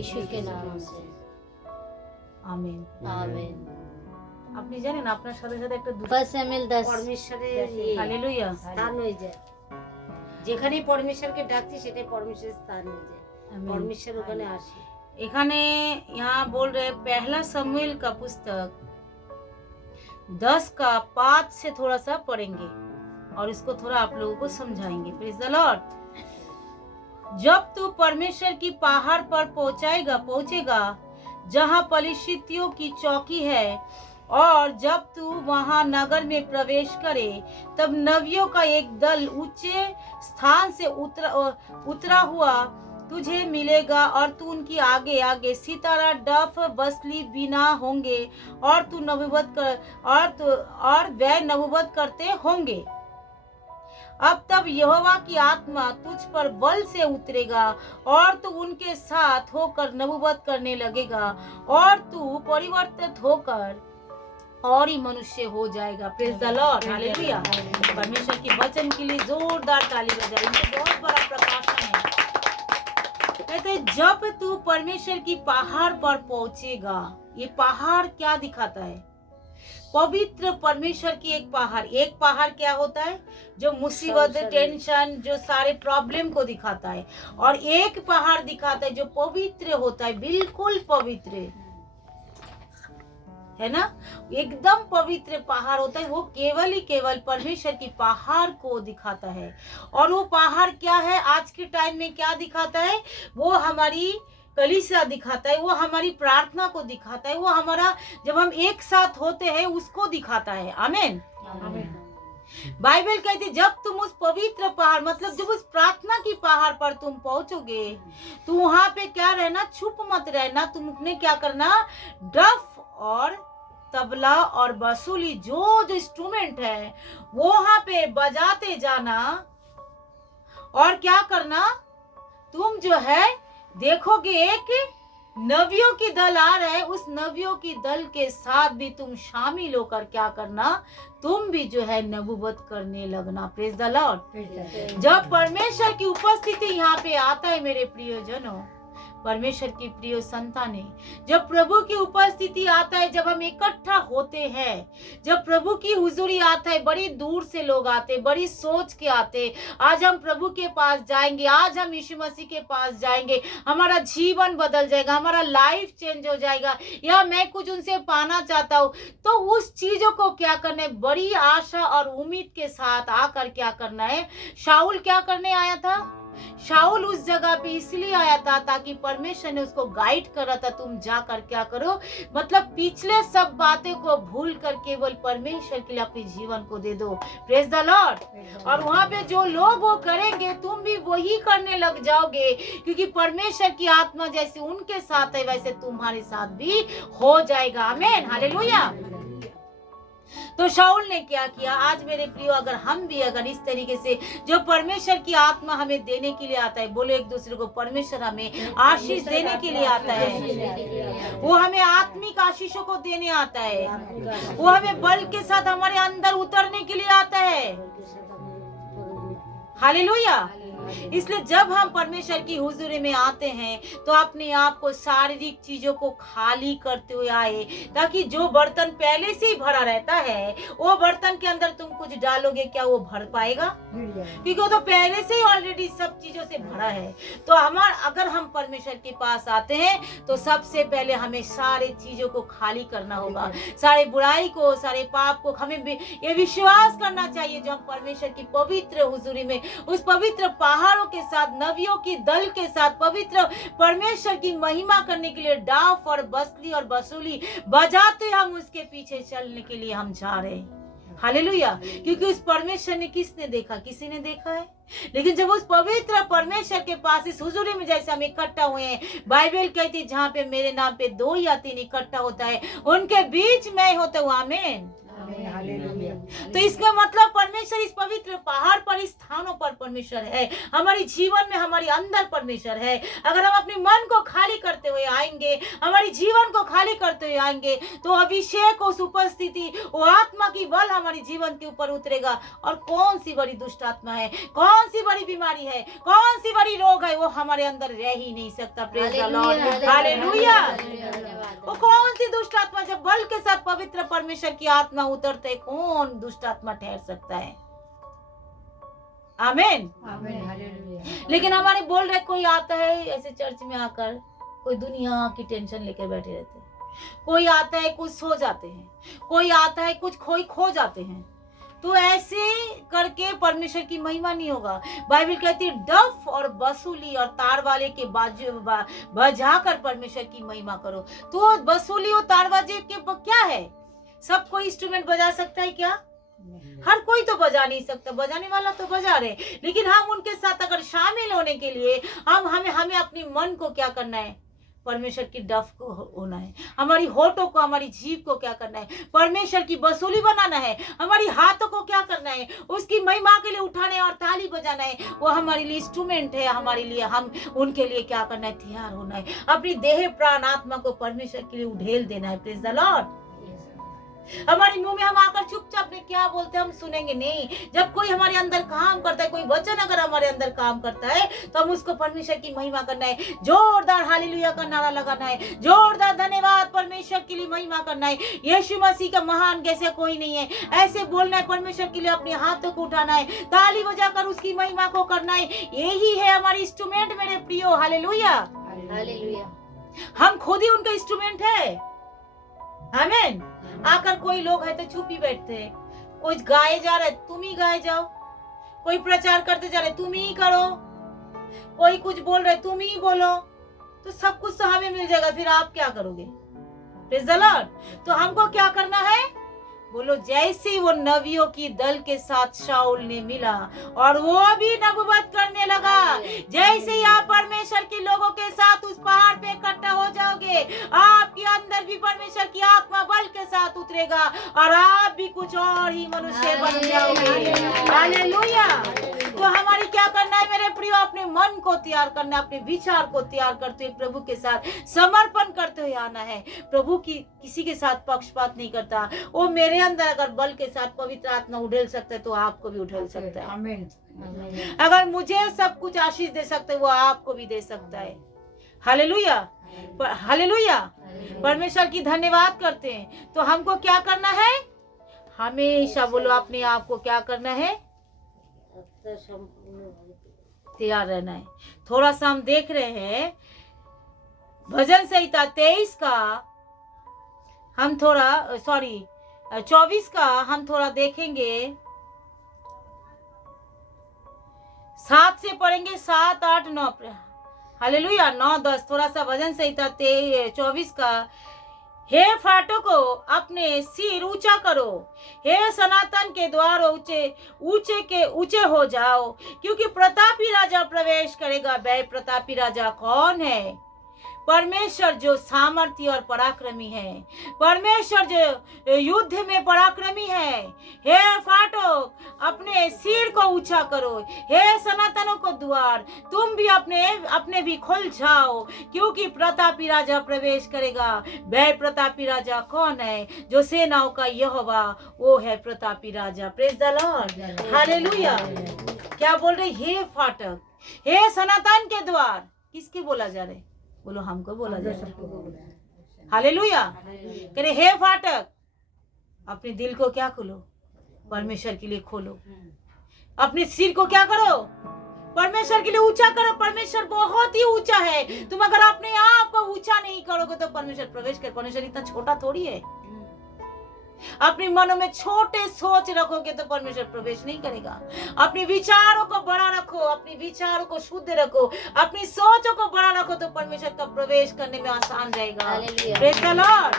यीशु के नाम से। আমেন। আমেন। আপনি জানেন আপনার সাথে সাথে একটা ফার্স্ট স্যামুয়েল 10। পরমেশ্বরের হালেলুয়া স্থান হয়ে যায়, যেখানে পরমেশ্বরকে ডাকছি সেটাই পরমেশ্বরের স্থান হয়ে যায়, परमेश्वर ওখানে আসে। এখানে यहाँ बोल रहे पहला समूएल का पुस्तक 10 का 5 से थोड़ा सा पढ़ेंगे और इसको थोड़ा आप लोगों को समझाएंगे। Praise the Lord. जब तू परमेश्वर की पहाड़ पर पहुंचेगा जहां पलिश्तियों की चौकी है, और जब तू वहां नगर में प्रवेश करे, तब नबियों का एक दल ऊंचे स्थान से उतरा हुआ तुझे मिलेगा, और तू उनकी आगे आगे सितारा डफ बसली बिना होंगे, और तू नबूवत कर और वे नबूवत करते होंगे। अब तब यहोवा की आत्मा तुझ पर बल से उतरेगा, और तू उनके साथ होकर नबूवत करने लगेगा, और तू परिवर्तित होकर और ही मनुष्य हो जाएगा। Praise the Lord. हालेलुया। परमेश्वर की वचन के लिए जोरदार ताली बजाइए। ये बहुत बड़ा प्रकाशन है। कहते जब तू परमेश्वर की पहाड़ पर पहुंचेगा, ये पहाड़ क्या दिखाता है? पवित्र परमेश्वर की एक पहाड़ क्या होता है? जो मुसीबत, टेंशन, जो सारे प्रॉब्लम को दिखाता है, और एक पहाड़ दिखाता है जो पवित्र होता है, बिल्कुल पवित्र है ना, एकदम पवित्र पहाड़ होता है। वो केवल परमेश्वर की पहाड़ को दिखाता है। और वो पहाड़ क्या है? आज के टाइम में क्या दिखाता है? वो हमारी कलीसिया दिखाता है, वो हमारी प्रार्थना को दिखाता है, वो हमारा जब हम एक साथ होते हैं उसको दिखाता है। आमीन। बाइबल कहती है जब तुम उस पवित्र पहाड़, मतलब जब उस प्रार्थना की पहाड़ पर तुम पहुंचोगे, तो वहां पे क्या रहना? चुप मत रहना। तुमने क्या करना? डफ और तबला और बांसुरी जो इंस्ट्रूमेंट है वो वहां पे बजाते जाना, और क्या करना? तुम जो है देखोगे एक नबियों की दल आ रहा है, उस नबियों की दल के साथ भी तुम शामिल होकर क्या करना? तुम भी जो है नबूवत करने लगना। Praise the Lord. जब परमेश्वर की उपस्थिति यहाँ पे आता है मेरे प्रियजनों, परमेश्वर की प्रिय संतानें, जब प्रभु की उपस्थिति आता है, जब हम इकट्ठा होते हैं, जब प्रभु की हुजूरी आता है, बड़ी दूर से लोग आते, बड़ी सोच के आते, आज हम प्रभु के पास जाएंगे, आज हम यीशु मसीह के पास जाएंगे, हमारा जीवन बदल जाएगा, हमारा लाइफ चेंज हो जाएगा, या मैं कुछ उनसे पाना चाहता हूँ, तो उस चीजों को क्या करना है? बड़ी आशा और उम्मीद के साथ आकर क्या करना है? शाऊल क्या करने आया था? शाऊल उस जगह पे इसलिए आया था ताकि परमेश्वर ने उसको गाइड करा था, तुम जाकर क्या करो, मतलब पिछले सब बातें को भूल कर केवल परमेश्वर के लिए अपने जीवन को दे दो। Praise the Lord. और वहां पे जो लोग वो करेंगे, तुम भी वही करने लग जाओगे, क्योंकि परमेश्वर की आत्मा जैसे उनके साथ है वैसे तुम्हारे साथ भी हो जाएगा। आमीन। हालेलुया। तो शाऊल ने क्या किया? आज मेरे प्रियो, अगर हम भी अगर इस तरीके से, जो परमेश्वर की आत्मा हमें देने के लिए आता है, बोलो एक दूसरे को, परमेश्वर हमें आशीष देने के लिए आता है, वो हमें आत्मिक आशीषों को देने आता है, वो हमें बल के साथ हमारे अंदर उतरने के लिए आता है। हालेलुया। इसलिए जब हम परमेश्वर की हुजूरी में आते हैं तो अपने आप को शारीरिक चीजों को खाली करते हुए आए, ताकि जो बर्तन पहले से ही भरा रहता है, वो बर्तन के अंदर तुम कुछ डालोगे, क्या वो भर पाएगा? क्योंकि वो तो पहले से ही ऑलरेडी सब चीजों से भरा है। तो अगर हम परमेश्वर के पास आते हैं तो सबसे पहले हमें सारी चीजों को खाली करना होगा, सारे बुराई को, सारे पाप को। हमें ये विश्वास करना चाहिए जो हम परमेश्वर की पवित्र हुजूरी में, उस पवित्र पहाड़ों के साथ, नबियों की दल के साथ, पवित्र परमेश्वर की महिमा करने के लिए डाफ और बसली और बांसुरी बजाते हम उसके पीछे चलने के लिए हम जा रहे हैं। हालेलुया। क्योंकि उस परमेश्वर ने किसने देखा? किसी ने देखा है? लेकिन जब उस पवित्र परमेश्वर के पास इस हुजूरी में जैसे हम इकट्ठा हुए हैं, बाइबल कहती है जहाँ पे मेरे नाम पे 2 या 3 इकट्ठा होता है, उनके बीच मैं होता हूँ। आमीन। तो इसका मतलब परमेश्वर इस पवित्र पहाड़ पर, इस स्थानों पर परमेश्वर है, हमारी जीवन में, हमारे अंदर परमेश्वर है। अगर हम अपने मन को खाली करते हुए आएंगे, हमारी जीवन को खाली करते हुए आएंगे, तो अभिषेक, उस उपस्थिति, वो आत्मा की बल हमारी जीवन के ऊपर उतरेगा। और कौन सी बड़ी दुष्ट आत्मा है, कौन सी बड़ी बीमारी है, कौन सी बड़ी रोग है, वो हमारे अंदर रह ही नहीं सकता। Praise the Lord, hallelujah. वो कौन सी दुष्ट आत्मा, जब बल के साथ पवित्र परमेश्वर की आत्मा उतरते, कौन दुष्ट आत्मा ठहर सकता है? आमीन, लेकिन हमारे बोल रहे, कोई आता है ऐसे चर्च में आकर, कोई दुनिया की टेंशन लेकर बैठे रहते हैं, कोई आता है कुछ सो जाते हैं, कोई आता है कुछ खो जाते हैं। तो ऐसे करके परमेश्वर की महिमा नहीं होगा। बाइबल कहती है डफ और बसूली और तार वाले के बाजू बजाकर परमेश्वर की महिमा करो। तो बसूली और तार बाजे के क्या है? सब कोई इंस्ट्रूमेंट बजा सकता है क्या? हर कोई तो बजा नहीं सकता, बजाने वाला तो बजा रहे, लेकिन हम उनके साथ अगर शामिल होने के लिए हमें अपनी मन को क्या करना है? परमेश्वर की डफ को होना है। हमारी होठों को, हमारी जीभ को क्या करना है? परमेश्वर की बसूली बनाना है। हमारी हाथों को क्या करना है? उसकी महिमा के लिए उठाने और ताली बजाना है। वो हमारे लिए इंस्ट्रूमेंट है, हमारे लिए, हम उनके लिए क्या करना है? तैयार होना है। अपनी देह, प्राण, आत्मा को परमेश्वर के लिए उधेल देना है। Praise the Lord. हमारे मुंह में हम आकर चुपचाप में क्या बोलते हैं हम सुनेंगे नहीं। जब कोई हमारे अंदर काम करता है, कोई वचन अगर हमारे अंदर काम करता है, तो हम उसको परमेश्वर की महिमा करना है, जोरदार हालेलुया का नारा लगाना है, जोरदार धन्यवाद परमेश्वर के लिए महिमा करना है। यीशु मसीह का महान जैसे कोई नहीं है, ऐसे बोलना है परमेश्वर के लिए, अपने हाथों को उठाना है, ताली बजाकर उसकी महिमा को करना है। यही है हमारी इंस्ट्रूमेंट मेरे प्रियो। Hallelujah, hallelujah. हम खुद ही उनका इंस्ट्रूमेंट है। आमीन। आकर कोई लोग है तो चुप ही बैठते हैं, कोई गाए जा रहा है तुम ही गाए जाओ, कोई प्रचार करते जा रहे तुम ही करो, कोई कुछ बोल रहे तुम ही बोलो, तो सब कुछ तो हमें मिल जाएगा, फिर आप क्या करोगे? Praise the Lord. तो हमको क्या करना है? बोलो, जैसे वो नबियों की दल के साथ शाऊल ने मिला और वो भी नबूवत करने लगा, जैसे ही आप परमेश्वर के लोगों के साथ उस पहाड़ पे इकट्ठा हो जाओगे, आपके अंदर भी परमेश्वर की आत्मा बल के साथ उतरेगा और आप भी कुछ और ही मनुष्य बन जाओगे। हालेलुया। तो हमारी क्या करना है मेरे प्रियो? अपने मन को तैयार करना है, अपने विचार को तैयार करते हुए प्रभु के साथ समर्पण करते हुए आना है। प्रभु की किसी के साथ पक्षपात नहीं करता। वो मेरे अंदर अगर बल के साथ पवित्र आत्मा उड़ेल सकता है, तो आपको भी उड़ेल सकता है। आमीन। अगर मुझे सब कुछ आशीष दे सकता है, वो आपको भी दे सकता है। Hallelujah, hallelujah. परमेश्वर की धन्यवाद करते हैं। तो हमको क्या करना है? हमेशा बोलो, अपने आप को क्या करना है? तैयार रहना है। थोड़ा सा हम देख रहे हैं भजन संहिता 23 का, हम थोड़ा 24 का हम थोड़ा देखेंगे, 7 से पढ़ेंगे, 7, 8, 9। हालेलुया। 9, 10 थोड़ा सा भजन संहिता 24 का। हे फाटको अपने सिर ऊंचा करो, हे सनातन के द्वार ऊंचे हो जाओ, क्योंकि प्रतापी राजा प्रवेश करेगा। वह प्रतापी राजा कौन है? परमेश्वर जो सामर्थी और पराक्रमी है, परमेश्वर जो युद्ध में पराक्रमी है। हे फाटक अपने सिर को ऊंचा करो, हे सनातनों को द्वार तुम भी अपने भी खुल जाओ, क्योंकि प्रतापी राजा प्रवेश करेगा। वह प्रतापी राजा कौन है? जो सेनाओं का यहोवा, वो है प्रतापी राजा। Praise the Lord, hallelujah. क्या बोल रहे? हे फाटक, हे सनातन के द्वार। किसके बोला जा रहे? बोलो, हमको बोला जा रहा है। हालेलुया। कह रहे हे फाटक, अपने दिल को क्या खोलो? परमेश्वर के लिए खोलो। अपने सिर को क्या करो? परमेश्वर के लिए ऊंचा करो। परमेश्वर बहुत ही ऊंचा है। तुम अगर अपने आप को ऊंचा नहीं करोगे तो परमेश्वर प्रवेश कर। परमेश्वर इतना छोटा थोड़ी है। अपने मनों में छोटे सोच रखोगे तो परमेश्वर प्रवेश नहीं करेगा। अपने विचारों को बड़ा रखो, अपने विचारों को शुद्ध रखो, अपनी सोचों को बड़ा रखो, तो परमेश्वर का प्रवेश करने में आसान रहेगा। Praise the Lord.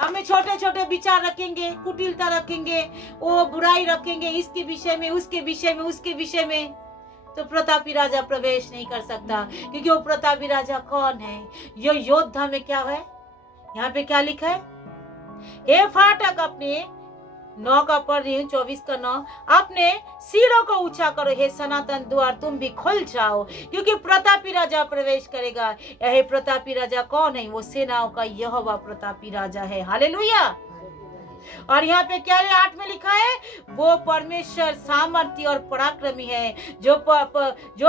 हमें छोटे छोटे विचार रखेंगे, कुटिलता रखेंगे, वो बुराई रखेंगे, इसके विषय में, उसके विषय में, उसके विषय में, तो प्रतापी राजा प्रवेश नहीं कर सकता। क्योंकि वो प्रतापी राजा कौन है? यो योद्धा में क्या है? यहाँ पे क्या लिखा है? हे फाटक अपने 9 का पढ़ रही हूँ, 24 का 9। अपने सिरों को ऊंचा करो हे सनातन द्वार, तुम भी खुल जाओ, क्योंकि प्रतापी राजा प्रवेश करेगा। यह प्रतापी राजा कौन है? वो सेनाओं का यहोवा प्रतापी राजा है। हालेलुया। और यहाँ पे क्या 8 में लिखा है? वो परमेश्वर सामर्थ्य और पराक्रमी है। जो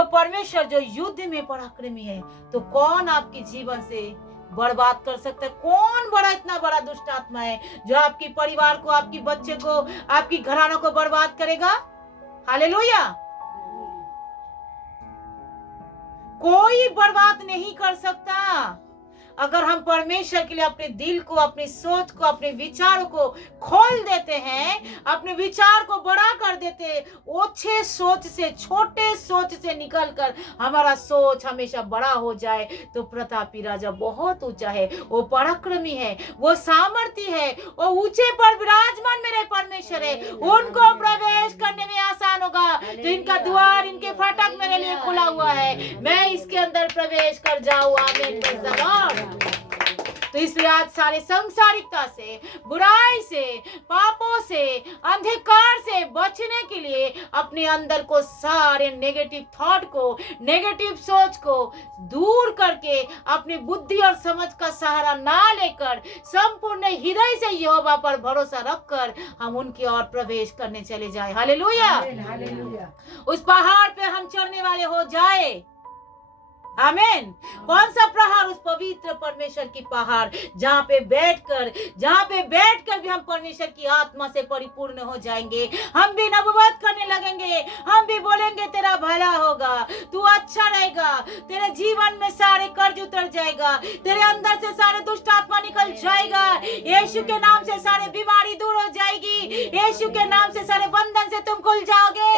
परमेश्वर जो युद्ध में पराक्रमी है, तो कौन आपके जीवन से बर्बाद कर सकता है? कौन बड़ा इतना बड़ा दुष्ट आत्मा है जो आपकी परिवार को, आपकी बच्चे को, आपकी घरानों को बर्बाद करेगा? हालेलुया। कोई बर्बाद नहीं कर सकता। अगर हम परमेश्वर के लिए अपने दिल को, अपनी सोच को, अपने विचारों को खोल देते हैं, अपने विचार को बड़ा कर देते हैं, ओछे सोच से, छोटे सोच से निकलकर हमारा सोच हमेशा बड़ा हो जाए, तो प्रतापी राजा बहुत ऊंचा है, वो पराक्रमी है, वो सामर्थी है, वो ऊंचे पर विराजमान मेरे परमेश्वर है। उनको प्रवेश करने में आसान होगा। तो इनका द्वार, इनके फाटक मेरे लिए खुला हुआ है, मैं इसके अंदर प्रवेश कर जाऊँ। आमीन, प्रेज़ द लॉर्ड। तो इसलिए आज सारे संसारिकता से, बुराई से, पापों से, अंधकार से बचने के लिए अपने अंदर को सारे नेगेटिव थॉट को, नेगेटिव सोच को दूर करके अपनी बुद्धि और समझ का सहारा ना लेकर संपूर्ण हृदय से यहोवा पर भरोसा रखकर हम उनकी ओर प्रवेश करने चले जाए। हालेलुया। उस पहाड़ पे हम चढ़ने वाले हो जाए। आमीन। कौन सा पहाड़? उस पवित्र परमेश्वर की पहाड़, जहाँ पे बैठकर भी हम परमेश्वर की आत्मा से परिपूर्ण हो जाएंगे। हम भी नबूवत करने लगेंगे, हम भी बोलेंगे तेरा भला होगा, तू अच्छा रहेगा, तेरे जीवन में सारे कर्ज उतर जाएगा, तेरे अंदर से सारे दुष्ट आत्मा निकल जाएगा, यीशु के नाम से सारे बीमारी दूर हो जाएगी, यीशु के नाम से सारे बंधन से तुम खुल जाओगे।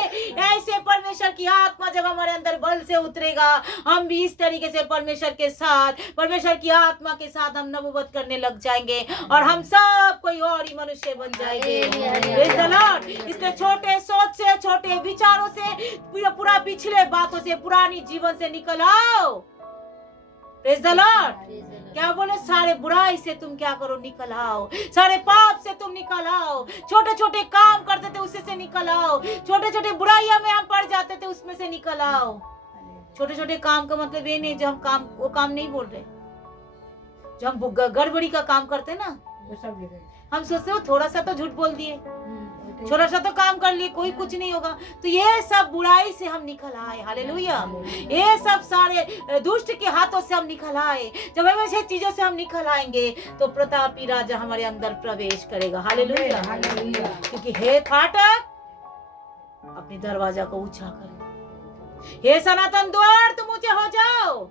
ऐसे परमेश्वर की आत्मा जब हमारे अंदर बल से उतरेगा, हम भी इस तरीके से परमेश्वर के साथ, परमेश्वर की आत्मा के साथ हम नबूवत करने लग जाएंगे और हम सब कोई और ही मनुष्य बन जाएंगे। Praise the Lord. इसलिए छोटे सोच से, छोटे विचारों से, पूरा पिछले बातों से, पुरानी जीवन से निकल आओ। Praise the Lord. क्या बोले? सारे बुराई से तुम क्या करो? निकल आओ। सारे पाप से तुम निकल आओ। छोटे छोटे काम करते थे उससे निकल आओ। छोटे छोटे बुराइयों में हम पड़ जाते थे, उसमें से निकल आओ। छोटे छोटे काम का मतलब ये नहीं जो हम वो काम नहीं बोल रहे, जो हम गड़बड़ी का काम करते ना, हम सोचते हो थोड़ा सा तो झूठ बोल दिए, छोटा सा तो काम कर लिए, कोई कुछ नहीं होगा। तो ये सब बुराई से हम निकल आए। हालेलुया। ये सब सारे दुष्ट के हाथों से हम निकल आए। जब हम ऐसे चीजों से हम निकल आएंगे तो प्रतापी राजा हमारे अंदर प्रवेश करेगा। हालेलुया। क्योंकि हे फाटक, अपने दरवाजा को ऊंचा करें। हे सनातन द्वार, तुम ऊंचे हो जाओ।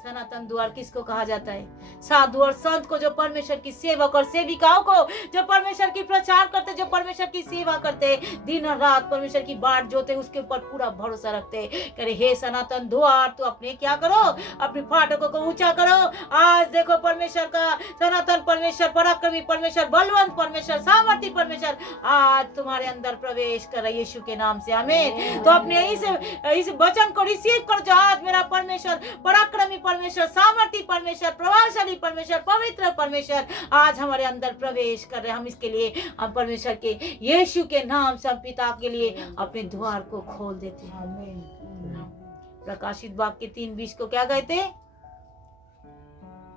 सनातन द्वार किसको कहा जाता है? साधु और संत को, जो परमेश्वर की सेवक और सेविकाओं को, जो परमेश्वर की प्रचार करते, जो परमेश्वर की सेवा करते, दिन और रात परमेश्वर की बाट जोते, उसके ऊपर पूरा भरोसा रखते। करे हे सनातन द्वार, तो अपने क्या करो? अपने फाटकों को ऊंचा करो। आज देखो परमेश्वर का, सनातन परमेश्वर, पराक्रमी परमेश्वर, बलवंत परमेश्वर, सामर्थी परमेश्वर आज तुम्हारे अंदर प्रवेश कर रहा है यीशु के नाम से। आमीन। तो अपने इस वचन को रिसीव कर जो आज मेरा परमेश्वर, पराक्रमी परमेश्वर, सामर्थी परमेश्वर, प्रभावशाली परमेश्वर, पवित्र परमेश्वर आज हमारे अंदर प्रवेश कर रहे हैं। हम इसके लिए हम परमेश्वर के यीशु के नाम से हम पिता के लिए अपने द्वार को खोल देते हैं। प्रकाशित वाक्य 3:20 को क्या कहते हैं?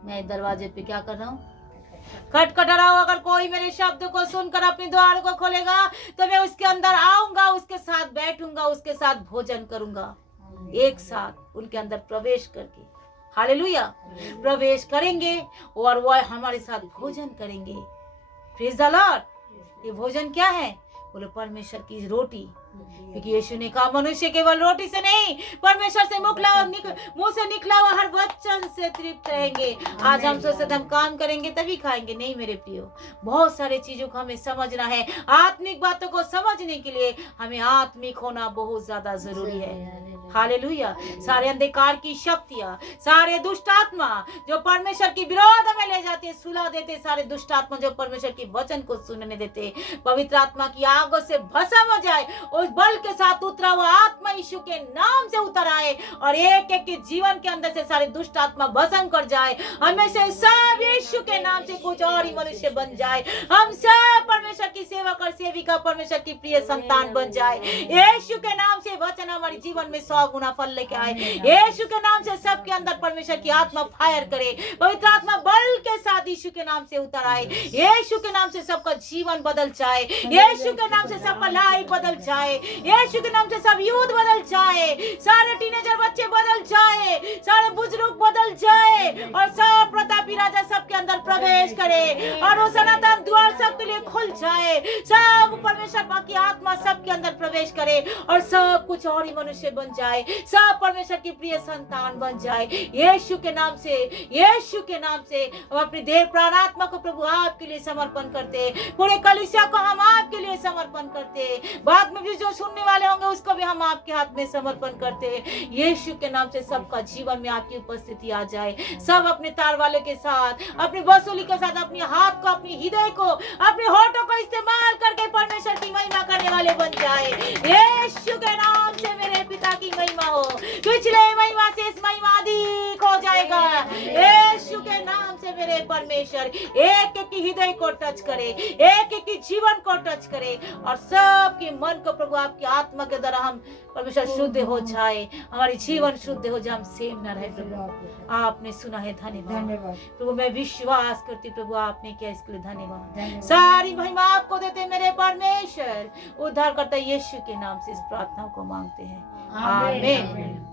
मैं दरवाजे पे क्या कर रहा हूँ? खटखट रहा हूँ। अगर कोई मेरे शब्द को सुनकर अपने द्वार को खोलेगा तो मैं उसके अंदर आऊंगा, उसके साथ बैठूंगा, उसके साथ भोजन करूंगा, एक साथ उनके अंदर प्रवेश करके। हालेलुया। प्रवेश करेंगे और वह हमारे साथ भोजन करेंगे। Praise the Lord. ये भोजन क्या है? बोले परमेश्वर की रोटी। क्योंकि यीशु ने कहा मनुष्य केवल रोटी से नहीं, परमेश्वर से मुंह से निकला हुआ हर वचन से तृप्त रहेंगे। आज हम सोचते हम काम करेंगे तभी खाएंगे। नहीं मेरे प्रियो, बहुत सारे चीजों को हमें समझना है। आत्मिक बातों को समझने के लिए हमें आत्मिक होना बहुत ज्यादा जरूरी है। हालेलुया। सारे अंधकार की शक्तियां, सारे दुष्ट आत्मा जो परमेश्वर की विरोध में ले जाते, सुला देते सारे दुष्ट आत्मा जो परमेश्वर की वचन को सुनने देते। पवित्र आत्मा की आग से भस्म हो जाए, उस बल के साथ उतरा हुआ आत्मा यीशु के नाम से उतर आए और एक एक के जीवन के अंदर से सारे दुष्ट आत्मा भस्म कर जाए। हमें से सब यीशु के नाम से कुछ और ही मनुष्य बन जाए। हम सब परमेश्वर की सेवक और सेविका, परमेश्वर की प्रिय संतान बन जाए। यीशु के नाम से वचन हमारे जीवन में 100 गुना फल लेके आए। यीशु के नाम से सबके अंदर परमेश्वर की आत्मा फायर करे, पवित्र आत्मा बल के साथ यीशु के नाम से उतर आए। यीशु के नाम से सबका जीवन बदल जाए। यीशु के नाम से सबका लाइफ बदल जाए। यीशु के नाम से सब यूथ बदल जाए, सारे टीनेजर बच्चे बदल जाए, सारे बुजुर्ग बदल जाए और सब प्रतापी राजा सबके अंदर प्रवेश करे और वो सनातन द्वार सबके लिए खुल जाए। सब परमेश्वर की आत्मा सबके अंदर प्रवेश करे और सब कुछ और ही मनुष्य बन जाए, सब परमेश्वर की प्रिय संतान बन जाए। यीशु के नाम से, यीशु के नाम से हम अपनी देह प्राण आत्मा को प्रभु आपके लिए समर्पण करते, पूरे कलीसिया को हम आपके लिए समर्पण करते, बाद में भी जो सुनने वाले होंगे उसको भी हम आपके हाथ में समर्पण करते। यीशु के नाम से सबका जीवन में आपकी उपस्थिति आ जाए। सब अपने तार वाले के साथ, अपनी वसूली के साथ, अपने हाथ को, अपनी हृदय को, अपने होठों को इस्तेमाल करके परमेश्वर की महिमा करने वाले बन जाए। यीशु के नाम से मेरे पिता की महिमा हो, पिछले महिमा से इस महिमा अधिक हो जाएगा। यीशु के नाम से मेरे परमेश्वर एक एक की हृदय को टच करे, एक एक की जीवन को टच करे और सबके मन को प्रभु आपकी आत्मा के द्वारा हम परमेश्वर शुद्ध हो जाए, हमारी जीवन शुद्ध हो जाए, हम सेम न रहे। प्रभु आपने सुना है, धन्यवाद प्रभु। मैं विश्वास करती प्रभु आपने किया, इसके लिए धन्यवाद। सारी महिमा आपको देते मेरे परमेश्वर। उद्धार करता यीशु के नाम से इस प्रार्थना को मांगते हैं, आमीन।